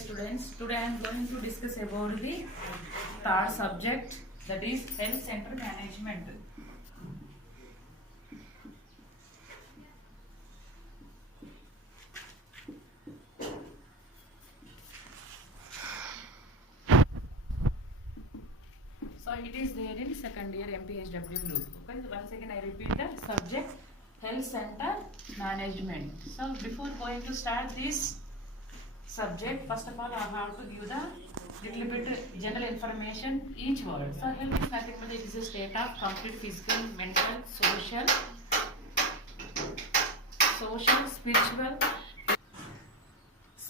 students, today I am going to discuss about the third subject, that is health center management. So it is there in second year MPHW group. Okay, once again I repeat the subject, health center management. So before going to start this subject, first of all I have to give the little bit general information each word. So health is nothing but it is a state of complete physical, mental, social,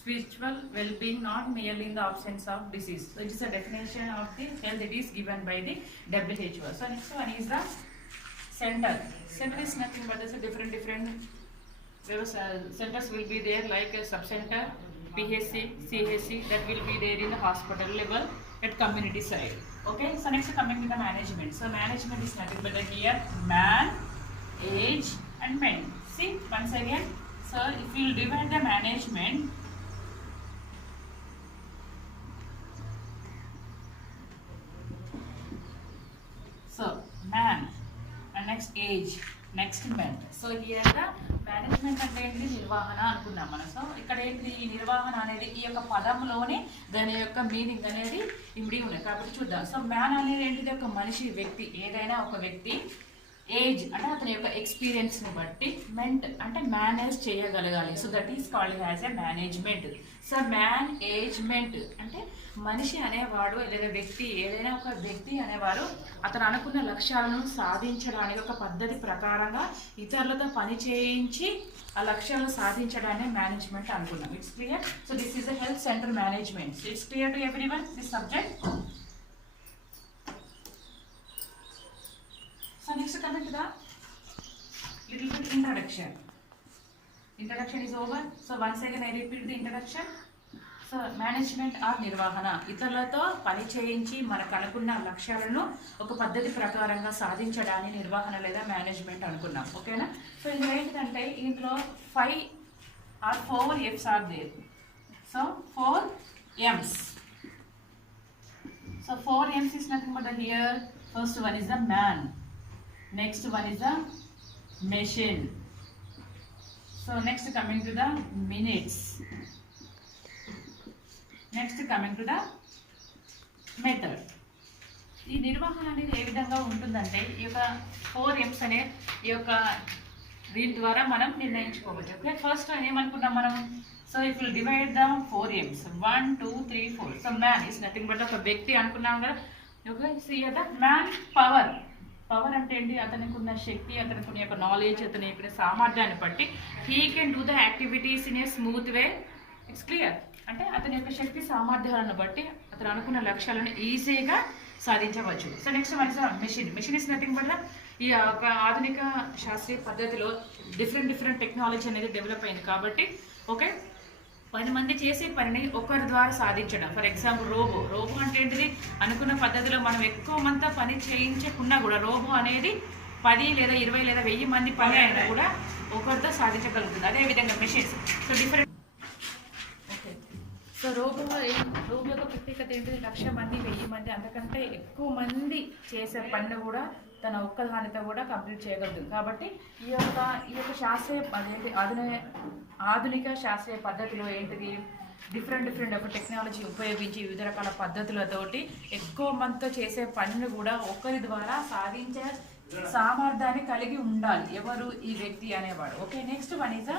spiritual well-being, not merely in the absence of disease. So it is a definition of the health. It is given by the WHO. So next one is the center. Center is nothing but there's a different centers will be there, like a sub-center, PHC, CHC, that will be there in the hospital level at community side. Okay, so next coming to the management. So management is nothing but here man, age and men. See once again, so if you divide the management, so man and next age, next men. So here the management అంటే ఏంటి, నిర్వహణ అనుకున్నాం మనం. So ఇక్కడ ఏంటి, ఈ నిర్వహణ అనేది ఈ యొక్క పదంలోనే దాని యొక్క మీనింగ్ అనేది ఇమిడి ఉన్నాయి కాబట్టి చూద్దాం. సో మ్యాన్ అనేది ఏంటిది, ఒక మనిషి, వ్యక్తి, ఏదైనా ఒక వ్యక్తి. ఏజ్ అంటే అతని యొక్క ఎక్స్పీరియన్స్ని బట్టి, మెంట్ అంటే మేనేజ్ చేయగలగాలి. So that is called as a management. So management అంటే మనిషి అనేవాడు లేదా వ్యక్తి, ఏదైనా ఒక వ్యక్తి అనేవారు అతను అనుకున్న లక్ష్యాలను సాధించడానికి ఒక పద్ధతి ప్రకారంగా ఇతరులతో పని చేయించి ఆ లక్ష్యాలను సాధించడాన్ని మేనేజ్మెంట్ అనుకున్నాం. It's clear. So this is the health centre management. It's clear to everyone this subject. So next coming to the little bit introduction. Introduction is over. So once again I repeat the introduction. So management or నిర్వహణ, ఇతరులతో పని చేయించి మనకు అనుకున్న లక్ష్యాలను ఒక పద్ధతి ప్రకారంగా సాధించడాన్ని నిర్వహణ లేదా మేనేజ్మెంట్ అనుకున్నాం. ఓకేనా. సో ఇందులో ఏంటంటే ఇందులో 4 F's are there. So 4 M's. So 4 M's is nothing but here. First one is the man. Next one is the machine. So next coming to the minutes. Next coming to the method. ఈ నిర్వహణ అనేది ఏ విధంగా ఉంటుందంటే ఈ యొక్క 4 M's అనే ఈ యొక్క దీని ద్వారా మనం నిర్ణయించుకోవచ్చు. ఓకే, ఫస్ట్ ఏమనుకున్నాం మనం, so if will divide the 4 M's 1 2 3 4. So man is nothing but ఒక వ్యక్తి అనుకున్నాం కదా. Okay, see the man power. Power అంటే ఏంటి, అతనికి ఉన్న శక్తి, అతనికి ఉన్న యొక్క నాలెడ్జ్, అతని యొక్క సామర్థ్యాన్ని బట్టి he can do the activities in a smooth way. It's clear. అంటే అతని యొక్క శక్తి సామర్థ్యాలను బట్టి అతను అనుకున్న లక్ష్యాలను ఈజీగా సాధించవచ్చు. So next one is machine. Machine is nothing but ఈ యొక్క ఆధునిక శాస్త్రీయ పద్ధతిలో డిఫరెంట్ టెక్నాలజీ అనేది డెవలప్ అయింది కాబట్టి ఓకే 10 మంది చేసే పనిని ఒకరి ద్వారా సాధించడం. ఫర్ ఎగ్జాంపుల్ రోబో అంటే ఏంటిది, అనుకున్న పద్ధతిలో మనం ఎక్కువ మంది పని చేయించకున్నా కూడా రోబో అనేది 10 లేదా 20 లేదా 1000 మంది పని అయినా కూడా ఒకరితో సాధించగలుగుతుంది. అదేవిధంగా machines. So different. So robot యొక్క ప్రత్యేకత ఏంటి, 1,00,000 మంది 1000 మంది అంతకంటే ఎక్కువ మంది చేసే పనిని కూడా తన ఒక్కదానితో కూడా కంప్లీట్ చేయగలుగుతుంది. కాబట్టి ఈ యొక్క శాస్త్రీయ అదేంటి ఆధునిక శాస్త్రీయ పద్ధతిలో ఏంటిది, డిఫరెంట్ ఒక టెక్నాలజీ ఉపయోగించి వివిధ రకాల పద్ధతులతోటి ఎక్కువ మందితో చేసే పనిని కూడా ఒకరి ద్వారా సాధించే సామర్థ్యాన్ని కలిగి ఉండాలి ఎవరు, ఈ వ్యక్తి అనేవాడు. Okay, next one is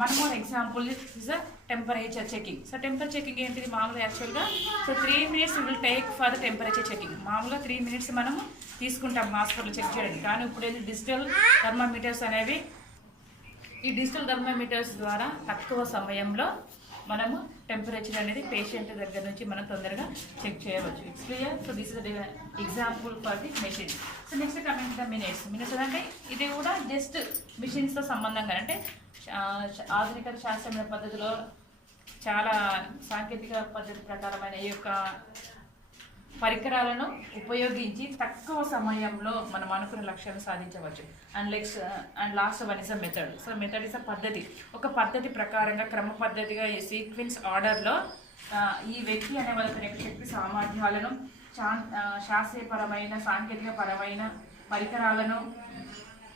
one more example is a temperature checking. So temperature checking ఏంటిది, మామూలుగా యాక్చువల్గా so 3 minutes will take for the temperature checking. మామూలుగా 3 minutes మనము తీసుకుంటాం హాస్పిటల్ చెక్ చేయడానికి. కానీ ఇప్పుడు ఏంటి, డిజిటల్ థర్మామీటర్స్ అనేవి, ఈ డిజిటల్ థర్మామీటర్స్ ద్వారా తక్కువ సమయంలో మనము టెంపరేచర్ అనేది పేషెంట్ దగ్గర నుంచి మనం తొందరగా చెక్ చేయవచ్చు. It's clear. So this is example for the machine. So next coming to the minutes అంటే ఇది కూడా జస్ట్ మిషన్స్తో సంబంధంగా, అంటే ఆధునిక శాస్త్రీయ పద్ధతిలో చాలా సాంకేతిక పద్ధతి ప్రకారమైన ఈ యొక్క పరికరాలను ఉపయోగించి తక్కువ సమయంలో మనం అనుకున్న లక్ష్యాలను సాధించవచ్చు. And last one is a method. So method is a పద్ధతి, ఒక పద్ధతి ప్రకారంగా క్రమ పద్ధతిగా సీక్వెన్స్ ఆర్డర్లో ఈ వ్యక్తి అనే వాళ్ళ తన యొక్క శక్తి సామర్థ్యాలను శాస్త్రీయపరమైన సాంకేతిక పరమైన పరికరాలను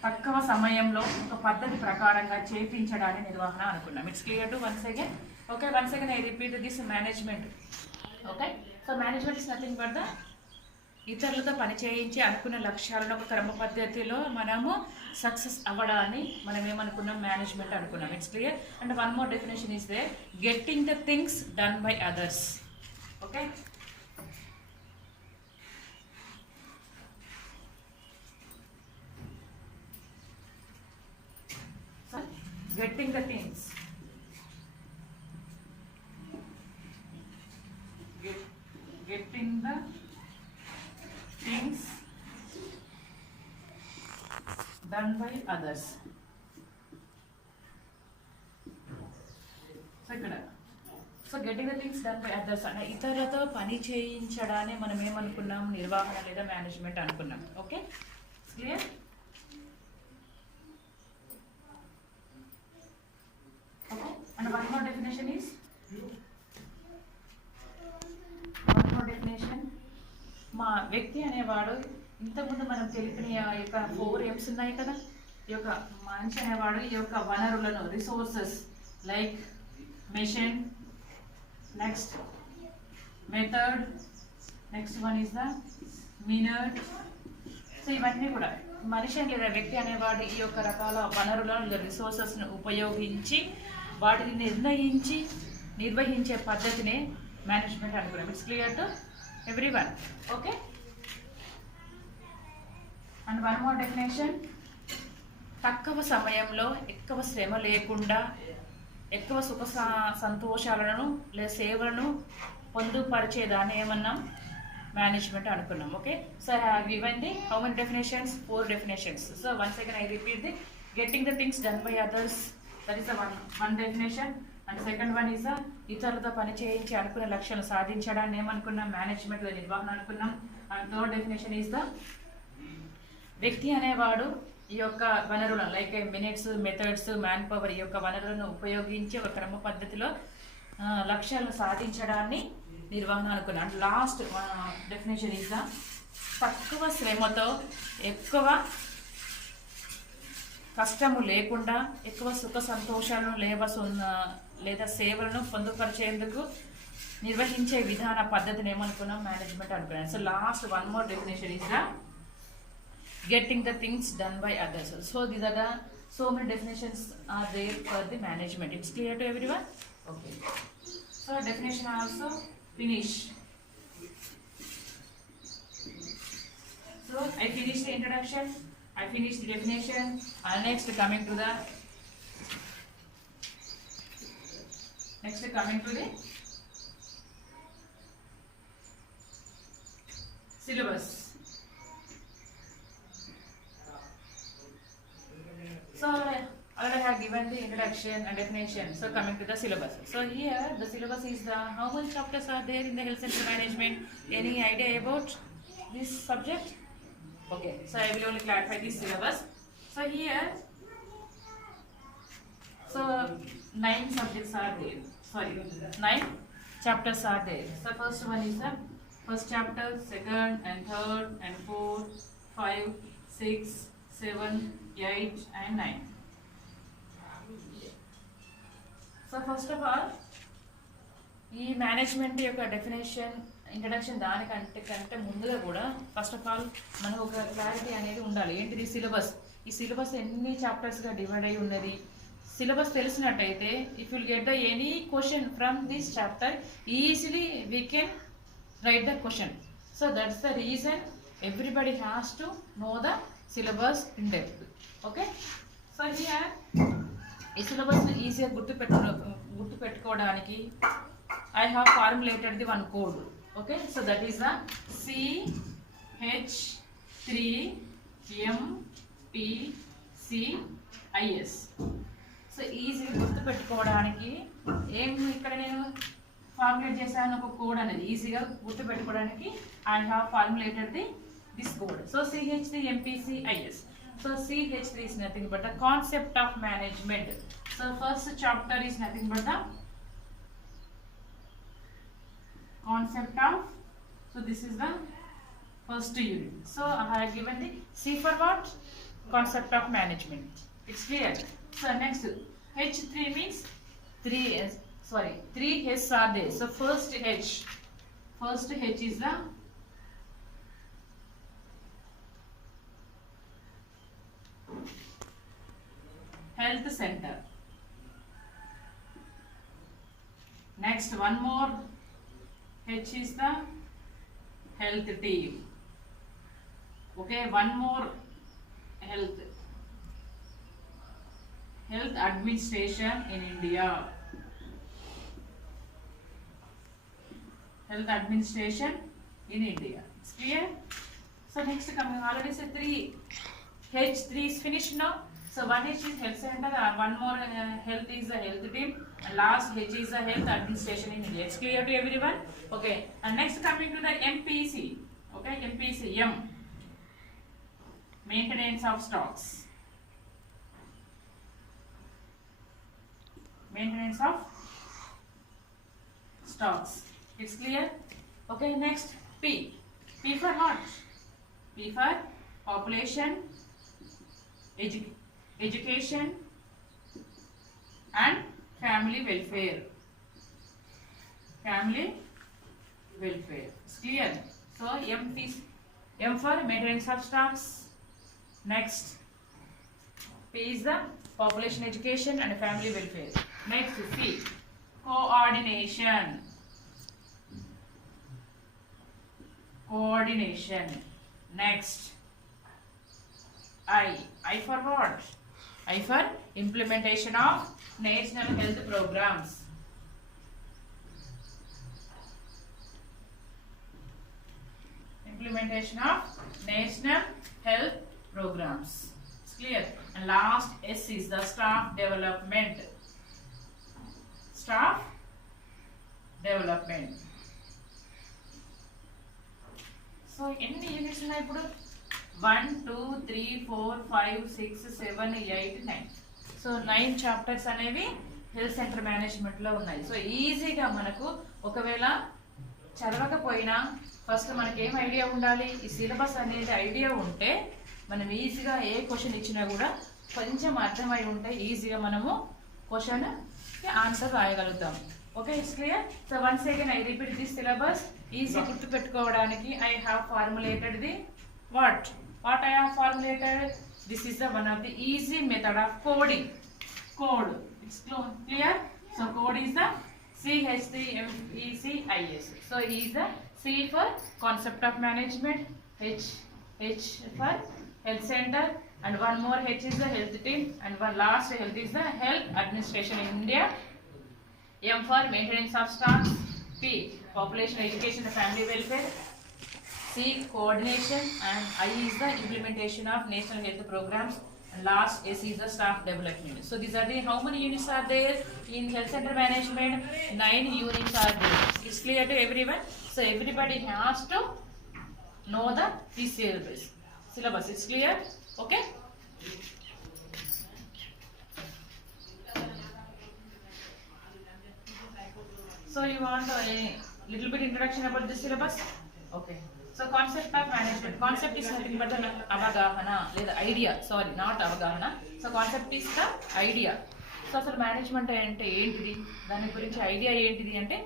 తక్కువ సమయంలో ఒక పద్ధతి ప్రకారంగా చేపించడాన్ని నిర్వహణ అనుకున్నాం. It's clear to once again. Okay, once again I repeat this management. Okay, so management is nothing but the ఇతరులతో పనిచేయించి అనుకున్న లక్ష్యాలను ఒక క్రమ పద్ధతిలో మనము సక్సెస్ అవ్వడాన్ని మనం ఏమనుకున్నాం, మేనేజ్మెంట్ అనుకున్నాం. It's clear. And one more definition is they getting the things done by others. Okay, so getting the things getting the things done by others. So getting the things done by others అంటే ఇతరులతో పని చేయించడాన్ని మనం ఏమనుకున్నాం, నిర్వహణ లేదా management అనుకున్నాం. Okay, clear. Okay, and one more definition మా వ్యక్తి అనేవాడు ఇంతకుముందు మనం తెలిపిన యొక్క 4 M's ఉన్నాయి కదా. ఈ యొక్క మనిషి అనేవాడు ఈ యొక్క వనరులను, resources like machine, next method, next one is the మినట్. So ఇవన్నీ కూడా మనిషి లేదా వ్యక్తి అనేవాడు ఈ యొక్క రకాల వనరులను లేదా రిసోర్సెస్ను ఉపయోగించి వాటిని నిర్వహించే పద్ధతినే మేనేజ్మెంట్ అనుకున్నాం. It's clear to everyone. Okay, and one more definition, తక్కువ సమయంలో ఎక్కువ శ్రమ లేకుండా ఎక్కువ సుఖ సంతోషాలను లేదా సేవలను పొందుపరిచేదాన్ని ఏమన్నాం, మేనేజ్మెంట్ అనుకున్నాం. Okay, so I have given the how many definitions, 4 definitions. So once again I repeat the getting the things done by others, that is the one definition. And second one is ఇతరులతో పని చేయించి అనుకున్న లక్ష్యాలను సాధించడాన్ని ఏమనుకున్నాం, management నిర్వహణ అనుకున్నాం. And third definition is the వ్యక్తి అనేవాడు ఈ యొక్క వనరులను like minutes, methods, man power ఈ యొక్క వనరులను ఉపయోగించి ఒక క్రమ పద్ధతిలో లక్ష్యాలను సాధించడాన్ని నిర్వహణ అనుకున్నాం. And last definition is the తక్కువ శ్రమతో ఎక్కువ కష్టము లేకుండా ఎక్కువ సుఖ సంతోషాలను లేదా సేవలను పొందుపరిచేందుకు నిర్వహించే విధాన పద్ధతిని ఏమనుకున్నాం, మేనేజ్మెంట్ అనుకున్నాం. So last one more definition is the getting the things done by others. So these are the so many definitions are there for the management. It's clear to everyone? Okay, so definition also finish. So I finished the introduction, I finished the definition, and next coming to the syllabus. So already I have given the introduction and definition. So coming to the syllabus. So here the syllabus is the how many chapters are there in the health center management? Any idea about this subject? Okay, so I will only clarify this syllabus. So here, so 9 subjects are there. Sorry, 9 chapters are there. So first one is the first chapter, second and third and fourth, 5, 6, 7, 8 and 9. So first of all, ఈ management యొక్క definition introduction దానికంటే ముందుగా కూడా first of all మనకు ఒక clarity అనేది ఉండాలి. ఏంటిది సిలబస్? ఈ సిలబస్ ఎన్ని చాప్టర్స్గా డివైడ్ అయి ఉన్నది. సిలబస్ తెలిసినట్టయితే if will get the any question from this chapter easily we can write the question. So that's the reason everybody has to know the syllabus in depth. Okay, so here ఈ సిలబస్ని ఈజీగా గుర్తుపెట్టుకోవడానికి I have formulated the one code. Okay, so that is the CH3MPCIS. సో ఈజీగా గుర్తుపెట్టుకోవడానికి ఇక్కడ నేను formulate చేశాను ఒక కోడ్ అనేది ఈజీగా గుర్తుపెట్టుకోవడానికి I have formulated this code. So CH3MPCIS. So CH3 is nothing but the concept of management. So first chapter is nothing but the concept of, so this is the first unit. So I have given the C for what? Concept of management. It's clear. So next H3 means 3 H's are there. So first H is the health center. Next one more H is the health team. Okay, one more health administration in India. Health administration in India. It's clear? So next coming, already said 3. H3 is finished now. So one H is health center, one more health is the health team, and last H is the health administration in India. It's clear to everyone? Okay. And next coming to the MPC. Okay, MPC, M. Maintenance of stocks. Maintenance of stocks. It's clear? Okay, next P. P for what? P for population, education and family welfare. Family welfare. It's clear? So M for maintenance of stocks. Next P is the population, education and family welfare. Next C, coordination. Next I for what? I for implementation of national health programs. Implementation of national health programs. It's clear? And last S is the staff development. Staff development. So ఎన్ని units ఉన్నాయి ఇప్పుడు? 1 2 3 4 5 6 7 8 9. So 9 chapters అనేవి health centre management లో ఉన్నాయి. So ఈజీగా మనకు ఒకవేళ చదవకపోయినా first మనకి ఏం ఐడియా ఉండాలి, ఈ సిలబస్ అనేది ఐడియా ఉంటే మనం ఈజీగా ఏ క్వశ్చన్ ఇచ్చినా కూడా కొంచెం అర్థమై ఉంటే ఈజీగా మనము క్వశ్చన్ ఆన్సర్ రాయగలుగుతాం. Okay, it's clear. So once again I repeat this syllabus. Easy గుర్తు పెట్టుకోవడానికి I have formulated the what I have formulated. This is the one of the easy method of coding. Code. It's clear. So code is the CH3MECIS. So E is the C for concept of management, H for health center, and one more H is the health team, and one last health is the health administration in India. M for maintenance of stocks, P population, education and family welfare, C coordination, and I is the implementation of national health programs, and last S is the staff development. So these are the, how many units are there in health center management? 9 units are there. It's clear to everyone? So everybody has to know this syllabus. It's clear? Okay? So you want a little bit introduction about this syllabus? Okay. So concept of management. Concept is nothing but the avagahana, the idea. Sorry, not avagahana. So concept is the idea. So అసలు management అంటే ఏంటిది, దాని గురించి idea ఏంటిది అంటే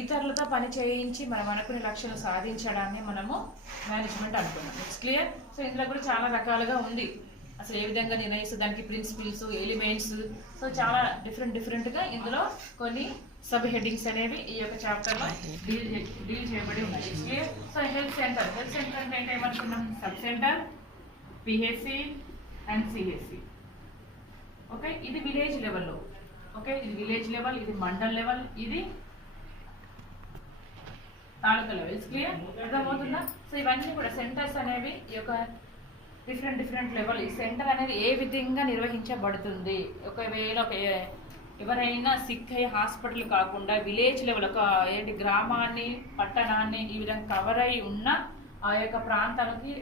ఇతరులతో పని చేయించి మనం అనుకునే లక్ష్యాలు సాధించడాన్ని మనము మేనేజ్మెంట్ అనుకున్నాం. It's clear. సో ఇందులో కూడా చాలా రకాలుగా ఉంది. అసలు ఏ విధంగా నిర్ణయిస్తే దానికి ప్రిన్సిపిల్స్, ఎలిమెంట్స్, సో చాలా డిఫరెంట్గా ఇందులో కొన్ని సబ్ హెడ్డింగ్స్ అనేవి ఈ యొక్క చాప్టర్లో డీల్ చేయబడి ఉన్నాయి. క్లియర్. సో హెల్త్ సెంటర్ అంటే ఏమనుకున్నాం? Sub centre, PHC and CHC. Okay, ఇది విలేజ్ లెవెల్లో. ఓకే, ఇది విలేజ్ లెవెల్, ఇది మండల్ లెవెల్, ఇది తాలూకా లెవెల్. It's clear. అర్థమవుతుందా? సో ఇవన్నీ కూడా సెంటర్స్ అనేవి ఈ యొక్క డిఫరెంట్ లెవెల్. ఈ సెంటర్ అనేది ఏ విధంగా నిర్వహించబడుతుంది, ఒకవేళ ఎవరైనా సిక్ అయ్యే హాస్పిటల్ కాకుండా విలేజ్ లెవెల్, ఒక గ్రామాన్ని, పట్టణాన్ని ఈ విధంగా కవర్ అయి ఉన్న ఆ యొక్క ప్రాంతానికి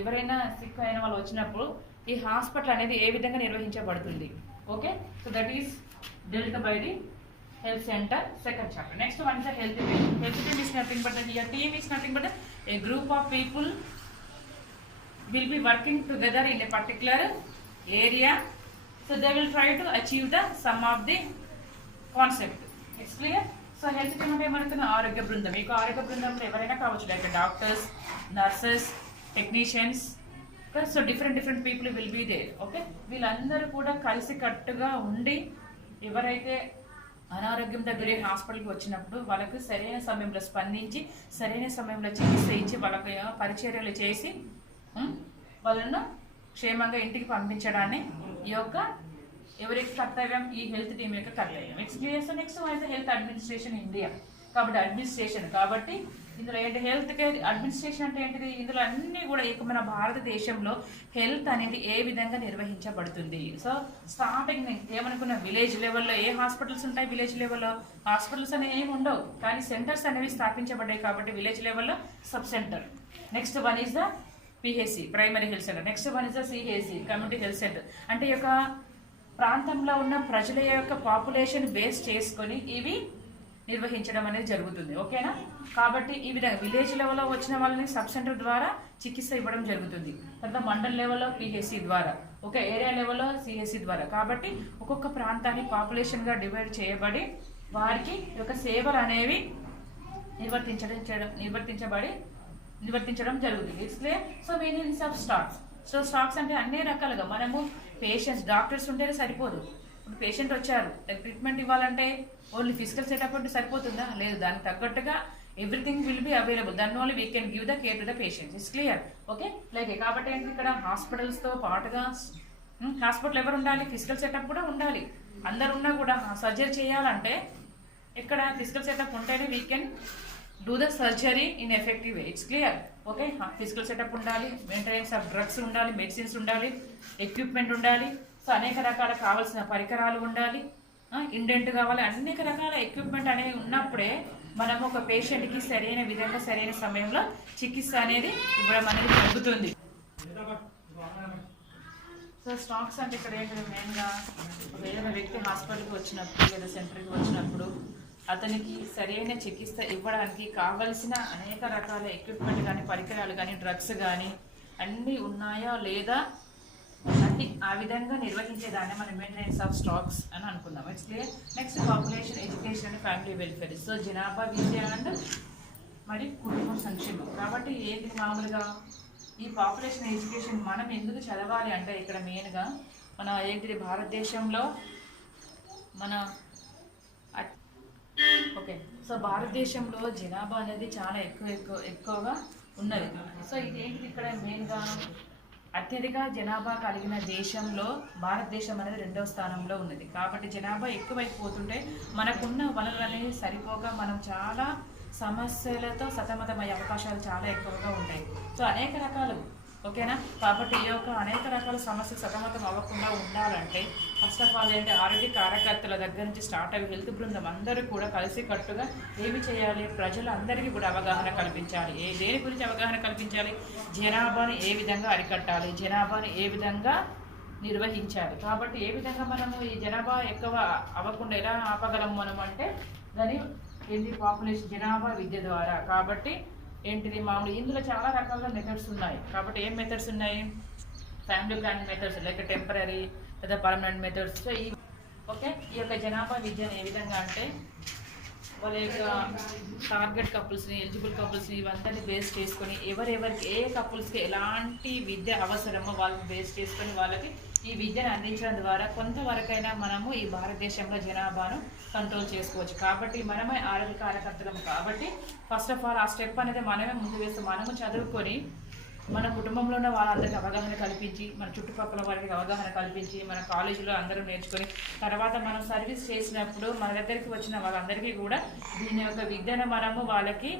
ఎవరైనా సిక్ అయిన వాళ్ళు వచ్చినప్పుడు ఈ హాస్పిటల్ అనేది ఏ విధంగా నిర్వహించబడుతుంది. Okay, so that is dwelt by the health center, second chapter. Next one is the health team. Health team is nothing but your team is nothing but a group of people will be working together in a particular area, so they will try to achieve the sum of the concept. It's clear? So health team అంటే ఏమనుకున్న ఆరోగ్య బృందం. మీకు ఆరోగ్య బృందంలో ఎవరైనా కావచ్చు, like doctors, nurses, technicians, so different people will be there. Okay, వీళ్ళందరూ కూడా కలిసి కట్టుగా ఉండి ఎవరైతే అనారోగ్యంతో గురి హాస్పిటల్కి వచ్చినప్పుడు వాళ్ళకు సరైన సమయంలో స్పందించి సరైన సమయంలో చికిత్స ఇచ్చి వాళ్ళకి పరిచర్యలు చేసి వాళ్ళను క్షేమంగా ఇంటికి పంపించడాన్ని ఈ యొక్క ఎవరికి కర్తవ్యం, ఈ హెల్త్ టీం యొక్క కర్తవ్యం. It's clear. So next one is health administration India. కాబట్టి అడ్మినిస్ట్రేషన్, కాబట్టి ఇందులో ఏంటి హెల్త్ కేర్ అడ్మినిస్ట్రేషన్ అంటే ఏంటిది, ఇందులో అన్నీ కూడా మన భారతదేశంలో హెల్త్ అనేది ఏ విధంగా నిర్వహించబడుతుంది. సో స్టార్టింగ్ ఏమనుకున్న విలేజ్ లెవెల్లో ఏ హాస్పిటల్స్ ఉంటాయి, విలేజ్ లెవెల్లో హాస్పిటల్స్ అనేవి ఏమి ఉండవు, కానీ సెంటర్స్ అనేవి స్థాపించబడ్డాయి. కాబట్టి విలేజ్ లెవెల్లో sub centre. Next one is the PHC, primary health centre. Next one is the CHC, community health centre. అంటే ఈ యొక్క ప్రాంతంలో ఉన్న ప్రజల యొక్క పాపులేషన్ బేస్ చేసుకొని ఇవి నిర్వహించడం అనేది జరుగుతుంది. ఓకేనా? కాబట్టి ఈ విధంగా విలేజ్ లెవెల్లో వచ్చిన వాళ్ళని సబ్ సెంటర్ ద్వారా చికిత్స ఇవ్వడం జరుగుతుంది. తర్వాత మండల్ లెవెల్లో పిహెసి ద్వారా, ఒక ఏరియా లెవెల్లో సిహెసి ద్వారా. కాబట్టి ఒక్కొక్క ప్రాంతాన్ని పాపులేషన్గా డివైడ్ చేయబడి వారికి యొక్క సేవలు అనేవి నిర్వర్తించడం జరుగుతుంది. It's clear. So meanings of stocks. So stocks అంటే అన్ని రకాలుగా మనము పేషెంట్స్, డాక్టర్స్ ఉంటేనే సరిపోదు. ఇప్పుడు పేషెంట్ వచ్చారు, ట్రీట్మెంట్ ఇవ్వాలంటే ఓన్లీ ఫిజికల్ సెటప్ అంటే సరిపోతుందా? లేదు, దానికి తగ్గట్టుగా ఎవ్రీథింగ్ విల్ బి అవైలబుల్. దాని only we can give the care to the patients. It's clear. Okay, like కాబట్టి ఏంటి ఇక్కడ హాస్పిటల్స్తో పాటుగా హాస్పిటల్ ఎవరు ఉండాలి, ఫిజికల్ సెటప్ కూడా ఉండాలి. అందరు ఉన్నా కూడా సర్జరీ చేయాలంటే ఇక్కడ ఫిజికల్ సెటప్ ఉంటేనే we can do the surgery in effective way. It's clear. Okay, physical setup ఉండాలి, మెయింటెనెన్స్ ఆఫ్ డ్రగ్స్ ఉండాలి, మెడిసిన్స్ ఉండాలి, ఎక్విప్మెంట్ ఉండాలి. సో అనేక రకాల కావాల్సిన పరికరాలు ఉండాలి, ఇండెంట్ కావాలి, అనేక రకాల ఎక్విప్మెంట్ అనేవి ఉన్నప్పుడే మనం ఒక పేషెంట్కి సరైన విధంగా సరైన సమయంలో చికిత్స అనేది ఇవ్వడం అనేది జరుగుతుంది. సో స్టాక్స్ అంటే ఇక్కడ ఏంటంటే మెయిన్గా ఏదైనా వ్యక్తి హాస్పిటల్కి వచ్చినప్పుడు లేదా సెంటర్కి వచ్చినప్పుడు అతనికి సరైన చికిత్స ఇవ్వడానికి కావలసిన అనేక రకాల ఎక్విప్మెంట్ కానీ, పరికరాలు కానీ, డ్రగ్స్ కానీ అన్నీ ఉన్నాయా లేదా అన్ని ఆ విధంగా నిర్వహించేదాన్ని మనం మెయింటెనెన్స్ ఆఫ్ స్టాక్స్ అని అనుకుందాం. It's clear. Next population education and family welfare. So జనాభా విద్య అండ్ మరి కుటుంబ సంక్షేమం. కాబట్టి ఏంటి మామూలుగా ఈ పాపులేషన్ ఎడ్యుకేషన్ మనం ఎందుకు చదవాలి అంటే ఇక్కడ మెయిన్గా మన ఏంటిది భారతదేశంలో మన ఓకే, సో భారతదేశంలో జనాభా అనేది చాలా ఎక్కువగా ఉన్నది. సో ఇదేంటిది ఇక్కడ మెయిన్గా అత్యధిక జనాభా కలిగిన దేశంలో భారతదేశం అనేది 2వ స్థానంలో ఉన్నది. కాబట్టి జనాభా ఎక్కువైపోతుంటే మనకున్న వనరులు అనేవి సరిపోక మనం చాలా సమస్యలతో సతమతమయ్యే అవకాశాలు చాలా ఎక్కువగా ఉంటాయి. సో అనేక రకాలు, ఓకేనా? కాబట్టి ఈ యొక్క అనేక రకాల సమస్యలు సతమతం అవ్వకుండా ఉండాలంటే ఫస్ట్ ఆఫ్ ఆల్ ఏంటి, ఆరోగ్య కార్యకర్తల దగ్గర నుంచి స్టార్ట్ అయ్యి హెల్త్ బృందం అందరూ కూడా కలిసి కట్టుగా ఏమి చేయాలి, ప్రజలందరికీ కూడా అవగాహన కల్పించాలి. దేని గురించి అవగాహన కల్పించాలి, జనాభాని ఏ విధంగా అరికట్టాలి, జనాభాని ఏ విధంగా నిర్వహించాలి. కాబట్టి ఏ విధంగా మనము ఈ జనాభా ఎక్కువ అవ్వకుండా ఎలా ఆపగలం మనం అంటే దాని ఏంటి పాపులేషన్ జనాభా విద్య ద్వారా. కాబట్టి ఏంటిది మామూలు ఇందులో చాలా రకాల మెథడ్స్ ఉన్నాయి. కాబట్టి ఏం మెథడ్స్ ఉన్నాయి, family planning methods, like temporary లేదా పర్మనెంట్ మెథడ్స్. సో ఈ ఓకే, ఈ యొక్క జనాభా విద్యను ఏ విధంగా అంటే వాళ్ళ యొక్క టార్గెట్ కపుల్స్ని, ఎలిజిబుల్ కపుల్స్ని ఇవందరినీ బేస్ చేసుకొని ఎవరెవరికి ఏ కపుల్స్కి ఎలాంటి విద్య అవసరమో వాళ్ళని బేస్ చేసుకొని వాళ్ళకి ఈ విద్యను అందించడం ద్వారా కొంతవరకైనా మనము ఈ భారతదేశంలో జనాభాను కంట్రోల్ చేసుకోవచ్చు. కాబట్టి మనమే ఆరోగ్య కార్యకర్తలం. కాబట్టి ఫస్ట్ ఆఫ్ ఆల్ ఆ స్టెప్ అనేది మనమే ముందు వేస్తే మనము చదువుకొని మన కుటుంబంలో ఉన్న వాళ్ళందరికీ అవగాహన కల్పించి, మన చుట్టుపక్కల వారికి అవగాహన కల్పించి, మన కాలేజీలో అందరూ నేర్చుకొని తర్వాత మనం సర్వీస్ చేసినప్పుడు మన దగ్గరికి వచ్చిన వాళ్ళందరికీ కూడా దీని యొక్క విద్యను మనము వాళ్ళకి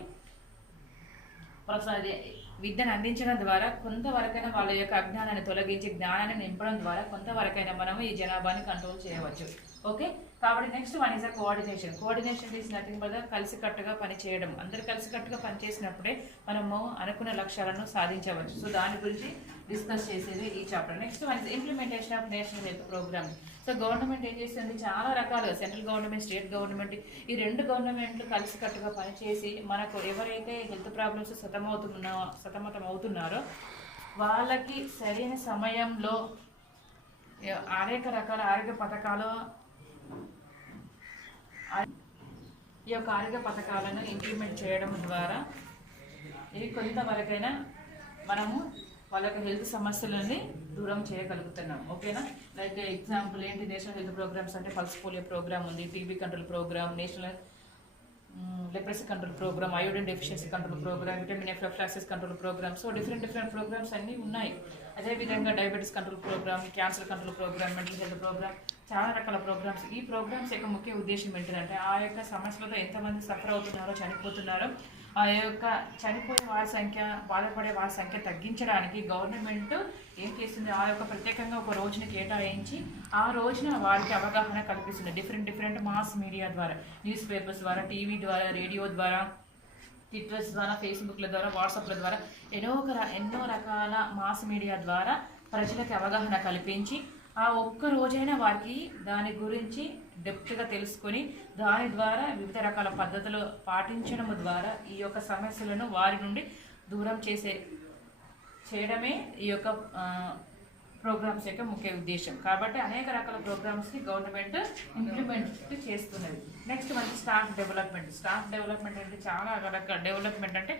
విద్యను అందించడం ద్వారా కొంతవరకైనా వాళ్ళ యొక్క అజ్ఞానాన్ని తొలగించి జ్ఞానాన్ని నింపడం ద్వారా కొంతవరకైనా మనము ఈ జనాభాని కంట్రోల్ చేయవచ్చు. ఓకే, కాబట్టి next one is a coordination. Coordination is nothing but కలిసికట్టుగా పనిచేయడం. అందరు కలిసికట్టుగా పనిచేసినప్పుడే మనము అనుకున్న లక్ష్యాలను సాధించవచ్చు. సో దాని గురించి డిస్కస్ చేసేది ఈ chapter. Next one is implementation of national health program. So government ఏం చేస్తుంది, చాలా రకాలుగా సెంట్రల్ గవర్నమెంట్, స్టేట్ గవర్నమెంట్, ఈ రెండు గవర్నమెంట్లు కలిసికట్టుగా పనిచేసి మనకు ఎవరైతే హెల్త్ ప్రాబ్లమ్స్ సతమతం అవుతున్నారో వాళ్ళకి సరైన సమయంలో అనేక రకాల ఆరోగ్య పథకాలు, ఈ యొక్క ఆరోగ్య పథకాలను ఇంప్లిమెంట్ చేయడం ద్వారా ఇది కొంతవరకైనా మనము వాళ్ళ యొక్క హెల్త్ సమస్యలని దూరం చేయగలుగుతున్నాం. ఓకేనా? లైక్ ఎగ్జాంపుల్ ఏంటి, నేషనల్ హెల్త్ ప్రోగ్రామ్స్ అంటే పల్స్ పోలియో ప్రోగ్రామ్ ఉంది, TB control programme, national leprosy control programme, iodine deficiency control programme, vitamin A prophylaxis control programme. So different programmes అన్నీ ఉన్నాయి. అదేవిధంగా diabetes control programme, cancer control programme, mental health programme, చాలా రకాల programmes. ఈ programmes యొక్క ముఖ్య ఉద్దేశం ఏంటంటే ఆ యొక్క సమస్యలతో ఎంతమంది సఫర్ అవుతున్నారో, చనిపోతున్నారో, ఆ యొక్క చనిపోయే వారి సంఖ్య, బాధపడే వారి సంఖ్య తగ్గించడానికి గవర్నమెంట్ ఏం చేస్తుంది, ఆ యొక్క ప్రత్యేకంగా ఒక రోజుని కేటాయించి ఆ రోజున వారికి అవగాహన కల్పిస్తుంది. డిఫరెంట్ మాస్ మీడియా ద్వారా, న్యూస్ పేపర్స్ ద్వారా, టీవీ ద్వారా, రేడియో ద్వారా, ట్విట్టర్స్ ద్వారా, ఫేస్బుక్ల ద్వారా, వాట్సాప్ల ద్వారా ఎన్నో రకాల మాస్ మీడియా ద్వారా ప్రజలకు అవగాహన కల్పించి ఆ ఒక్క రోజైనా వారికి దాని గురించి డెప్త్గా తెలుసుకొని దాని ద్వారా వివిధ రకాల పద్ధతులు పాటించడం ద్వారా ఈ యొక్క సమస్యలను వారి నుండి దూరం చేయడమే ఈ యొక్క ప్రోగ్రామ్స్ యొక్క ముఖ్య ఉద్దేశం. కాబట్టి అనేక రకాల ప్రోగ్రామ్స్ని గవర్నమెంట్ ఇంప్లిమెంట్ చేస్తున్నది. నెక్స్ట్ మనకి స్టాఫ్ డెవలప్మెంట్ అంటే చాలా రకాల డెవలప్మెంట్ అంటే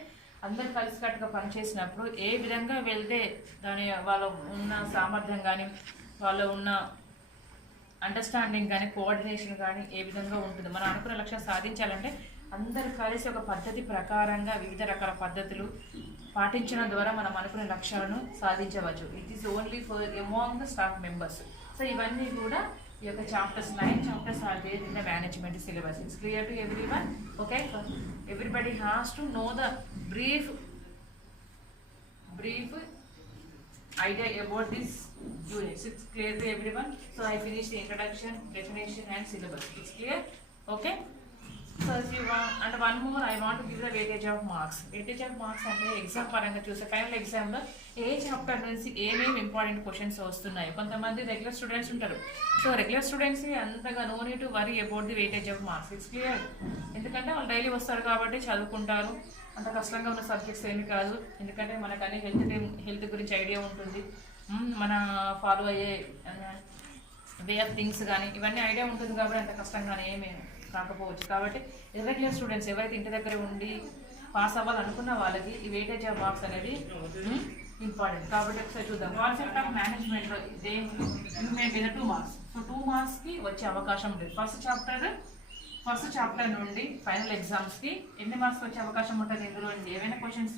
అందరు కలిసికట్టుగా పనిచేసినప్పుడు ఏ విధంగా వెళ్తే వాళ్ళ ఉన్న సామర్థ్యం కానీ, వాళ్ళ ఉన్న అండర్స్టాండింగ్ కానీ, కోఆర్డినేషన్ కానీ ఏ విధంగా ఉంటుంది. మనం అనుకున్న లక్ష్యం సాధించాలంటే అందరు కలిసి ఒక పద్ధతి ప్రకారంగా వివిధ రకాల పద్ధతులు పాటించడం ద్వారా మనం అనుకునే లక్ష్యాలను సాధించవచ్చు. It is only for among the staff members. So ఇవన్నీ కూడా ఈ యొక్క chapters 9 chapters are there in the management syllabus. It's clear to everyone. Okay, everybody has to know the brief idea about this unit. It's clear to everyone. So I finished the introduction, definition and syllabus. It's clear? Okay. So if you want, and one more, I want to give the weightage of marks. Weightage of marks అంటే exam పరంగా చూస్తే final ఎగ్జామ్లో ఏ chapter నుంచి ఏమేమి important questions వస్తున్నాయి. కొంతమంది regular students ఉంటారు. So regular స్టూడెంట్స్కి అంతగా no need to worry about the weightage of marks. It's clear. ఎందుకంటే వాళ్ళు డైలీ వస్తారు కాబట్టి చదువుకుంటారు. అంత కష్టంగా ఉన్న సబ్జెక్ట్స్ ఏమి కాదు. ఎందుకంటే మనకు అన్ని హెల్త్ గురించి ఐడియా ఉంటుంది. మన ఫాలో అయ్యే వే ఆఫ్ థింగ్స్ కానీ ఇవన్నీ ఐడియా ఉంటుంది కాబట్టి అంత కష్టంగానే ఏమీ కాకపోవచ్చు. కాబట్టి ఇర్రెగ్యులర్ స్టూడెంట్స్ ఎవరైతే ఇంటి దగ్గర ఉండి పాస్ అవ్వాలనుకున్న వాళ్ళకి ఈ వెయిటేజ్ ఆఫ్ మార్క్స్ అనేది ఇంపార్టెంట్. కాబట్టి ఒకసారి చూద్దాం. కాన్సెప్ట్ ఆఫ్ మేనేజ్మెంట్లో you may be the 2 marks. So 2 మార్క్స్కి వచ్చే అవకాశం లేదు. ఫస్ట్ చాప్టర్ నుండి ఫైనల్ ఎగ్జామ్స్కి ఎన్ని మార్క్స్ వచ్చే అవకాశం ఉంటుంది, ఇందులో ఏవైనా క్వశ్చన్స్.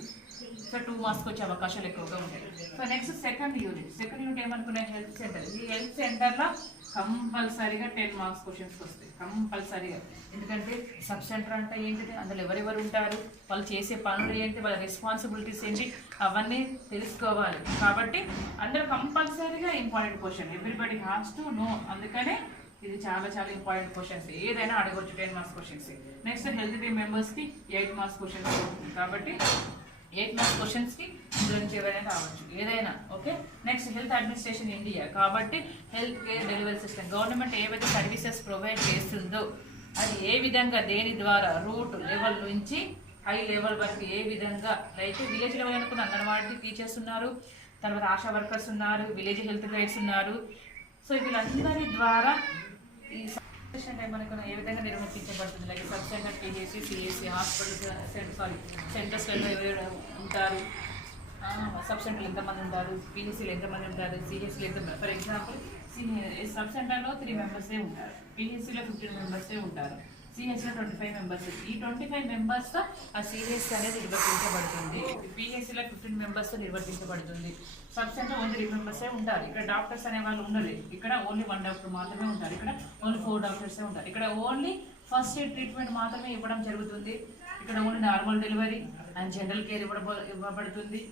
సో 2 మార్క్స్కి వచ్చే అవకాశాలు ఎక్కువగా ఉంటాయి. సో నెక్స్ట్ సెకండ్ యూనిట్ ఏమనుకున్నాయి, హెల్త్ సెంటర్. ఈ హెల్త్ సెంటర్లో కంపల్సరీగా 10 మార్క్స్ క్వశ్చన్స్ వస్తాయి కంపల్సరీగా. ఎందుకంటే సబ్ సెంటర్ అంటే ఏంటిది, అందులో ఎవరెవరు ఉంటారు, వాళ్ళు చేసే పనులు ఏంటి, వాళ్ళ రెస్పాన్సిబిలిటీస్ ఏంటి, అవన్నీ తెలుసుకోవాలి. కాబట్టి అందులో కంపల్సరీగా important question, everybody has to no. అందుకనే ఇది చాలా ఇంపార్టెంట్ క్వశ్చన్స్. ఏదైనా అడగవచ్చు 10 marks questions. Next health team మెంబర్స్కి 8 మార్క్స్ క్వశ్చన్స్ ఉంటుంది. కాబట్టి 8 మార్క్స్ క్వశ్చన్స్కి గురించి ఏదైనా రావచ్చు, ఏదైనా. Okay. Next health administration India. కాబట్టి health care delivery system, government ఏవైతే సర్వీసెస్ ప్రొవైడ్ చేస్తుందో అది ఏ విధంగా, దేని ద్వారా, రూట్ లెవెల్ నుంచి హై లెవెల్ వరకు ఏ విధంగా, అయితే విలేజ్ లెవెల్ అనుకున్న అంగన్వాడీ టీచర్స్ ఉన్నారు, తర్వాత ఆశా వర్కర్స్ ఉన్నారు, విలేజ్ హెల్త్ గైడ్స్ ఉన్నారు. సో వీళ్ళందరి ద్వారా ఈ టైం అనుకున్న ఏ విధంగా నిర్వర్తించబడుతుంది. Like sub centre, PHC, CSC, hospitals, సెంటర్స్లలో ఎవరు ఉంటారు, సబ్ సెంటర్లు ఎంతమంది ఉంటారు, పిహెచ్సిలు ఎంతమంది ఉంటారు, సిహెచ్సిలు ఎంతమంది. ఫర్ ఎగ్జాంపుల్ సబ్ సెంటర్లో 3 మెంబర్సే ఉంటారు, పిహెచ్సిలో 15 మెంబర్సే ఉంటారు, సిహెచ్లో 25 మెంబర్స్. ఈ 25 మెంబర్స్తో ఆ సిహెచ్సి అనేది నిర్వర్తించబడుతుంది. పిహెచ్సిలో 15 మెంబర్స్తో నిర్వర్తించబడుతుంది. సబ్ సెంటర్ ఓన్లీ 3 మెంబర్సే ఉంటారు. ఇక్కడ డాక్టర్స్ అనే వాళ్ళు ఉండలేదు. ఇక్కడ ఓన్లీ 1 డాక్టర్ మాత్రమే ఉంటారు. ఇక్కడ ఓన్లీ 4 డాక్టర్సే ఉంటారు. ఇక్కడ ఓన్లీ ఫస్ట్ ఎయిడ్ ట్రీట్మెంట్ మాత్రమే ఇవ్వడం జరుగుతుంది. ఇక్కడ only normal delivery and general care ఇవ్వబడుతుంది.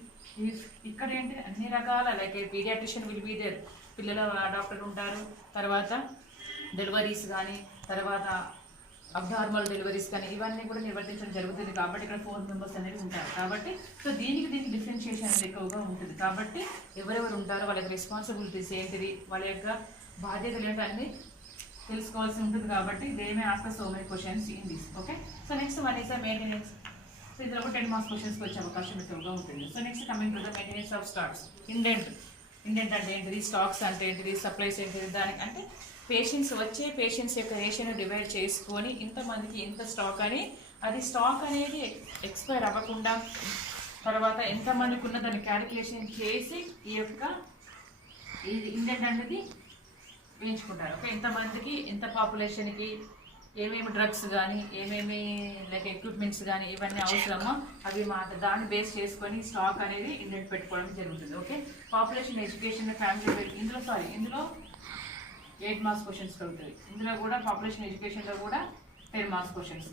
ఇక్కడ ఏంటి అన్ని రకాల like paediatrician will be there, పిల్లల డాక్టర్ ఉంటారు. తర్వాత డెలివరీస్ కానీ, తర్వాత అబ్నార్మల్ డెలివరీస్ కానీ ఇవన్నీ కూడా నిర్వర్తించడం జరుగుతుంది. కాబట్టి ఇక్కడ 4 మెంబర్స్ అనేది ఉంటారు. కాబట్టి సో దీనికి డిఫరెన్షియేషన్ అనేది ఎక్కువగా ఉంటుంది. కాబట్టి ఎవరెవరు ఉంటారో వాళ్ళ యొక్క రెస్పాన్సిబిలిటీస్ ఏంటిది, వాళ్ళ యొక్క బాధ్యతలు ఏంటో అన్ని తెలుసుకోవాల్సి ఉంటుంది కాబట్టి they may ask so many questions in this. Okay, so next one is the maintenance. So ఇందులో 10 మార్క్స్ క్వశ్చన్స్కి వచ్చే అవకాశం ఎక్కువగా ఉంటుంది. So next coming to the maintenance of stocks. Indent అంటే ఏంటిది, స్టాక్స్ అంటే ఏంటిది, సప్లైస్ ఏంటిది, దానికి అంటే పేషెంట్స్ యొక్క రేషియోని డివైడ్ చేసుకొని ఇంతమందికి ఇంత స్టాక్ అని, అది స్టాక్ అనేది ఎక్స్పైర్ అవ్వకుండా తర్వాత ఎంతమందికి ఉన్న దాన్ని క్యాలిక్యులేషన్ చేసి ఈ యొక్క ఇండెంట్ అనేది వేయించుకుంటారు. ఓకే, ఎంతమందికి ఎంత పాపులేషన్కి ఏమేమి డ్రగ్స్ కానీ ఏమేమి లైక్ ఎక్విప్మెంట్స్ కానీ ఇవన్నీ అవసరమో అవి దాన్ని బేస్ చేసుకొని స్టాక్ అనేది ఇండెంట్ పెట్టుకోవడం జరుగుతుంది. ఓకే, పాపులేషన్, ఎడ్యుకేషన్, ఫ్యామిలీ, ఇందులో 8 మార్క్స్ క్వశ్చన్స్ అవుతాయి. ఇందులో కూడా పాపులేషన్ ఎడ్యుకేషన్లో కూడా 10 మార్క్స్ క్వశ్చన్స్.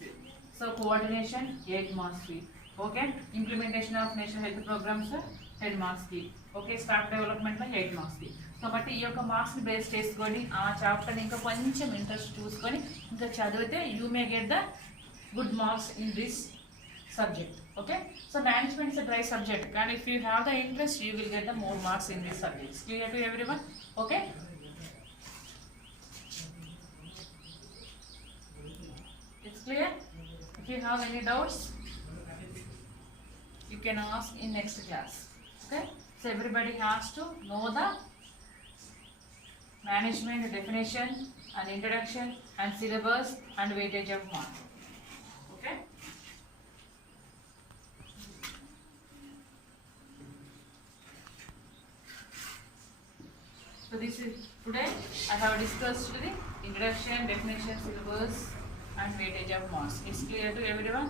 సో కోఆర్డినేషన్ 8 మార్క్స్కి. Okay, implementation of national health programs 10 మార్క్స్కి. ఓకే, స్టాక్ డెవలప్మెంట్లో 8 మార్క్స్కి. కాబట్టి ఈ యొక్క మార్క్స్ని బేస్ చేసుకొని ఆ చాప్టర్ని ఇంకా కొంచెం ఇంట్రెస్ట్ చూసుకొని ఇంకా చదివితే you may get the good marks in this subject. Okay, so management is a dry subject, కానీ if you have the interest you will get the more marks in this subjects. Clear to everyone? Okay, it's clear. If you have any doubts you can ask in next class. Okay, so everybody has to know the management definition and introduction and syllabus and weightage of mark. Okay, so this is today I have discussed the introduction, definition, syllabus and weightage of marks. It's clear to everyone?